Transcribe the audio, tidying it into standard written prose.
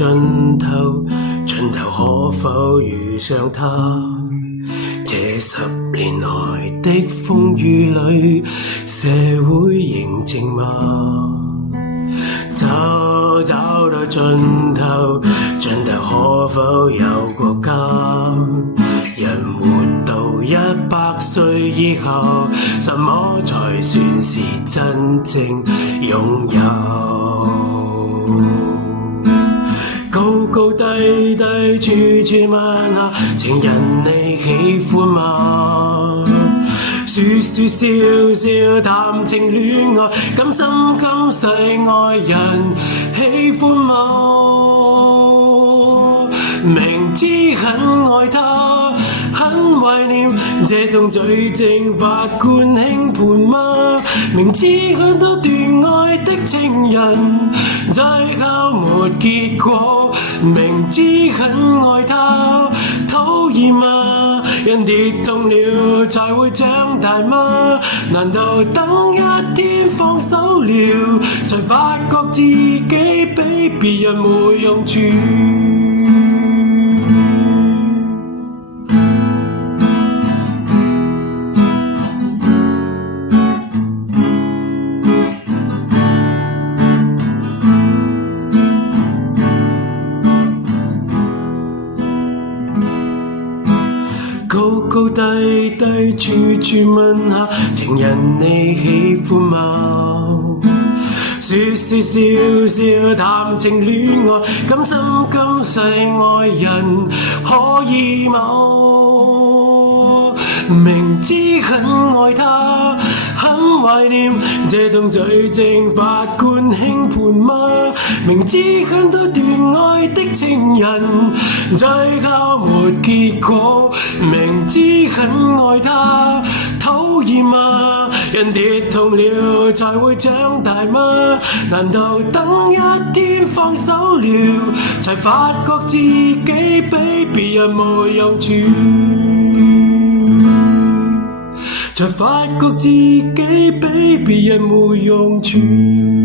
盡頭，盡頭可否遇上他？這10年來的風雨裏，社會仍靜嗎？找到盡頭，盡頭可否有國家？人活到100歲以後，什麼才算是真正擁有？高高低低，處處問下，情人你喜歡嗎？說說笑笑，談情戀愛，甘心甘世愛人喜歡嗎？明知很愛他，很懷念這種嘴正法官輕判嗎？明知很多段愛的情人最後沒結果，明知很愛他，討厭嗎？人跌痛了才會長大嗎？難道等一天放手了，才發覺自己比別人沒用處？高高低低，處處問下，情人你喜歡嗎？說說笑笑，談情戀愛，甘心甘世愛人可以嗎？明知很愛他，很懷念這種罪證法官輕判嗎？明知很多段愛的情人最後沒結果，明知很愛他，討厭嗎？人跌痛了才會長大嗎？難道等一天放手了，才發覺自己比別人沒用處？才發覺自己比別人沒用處。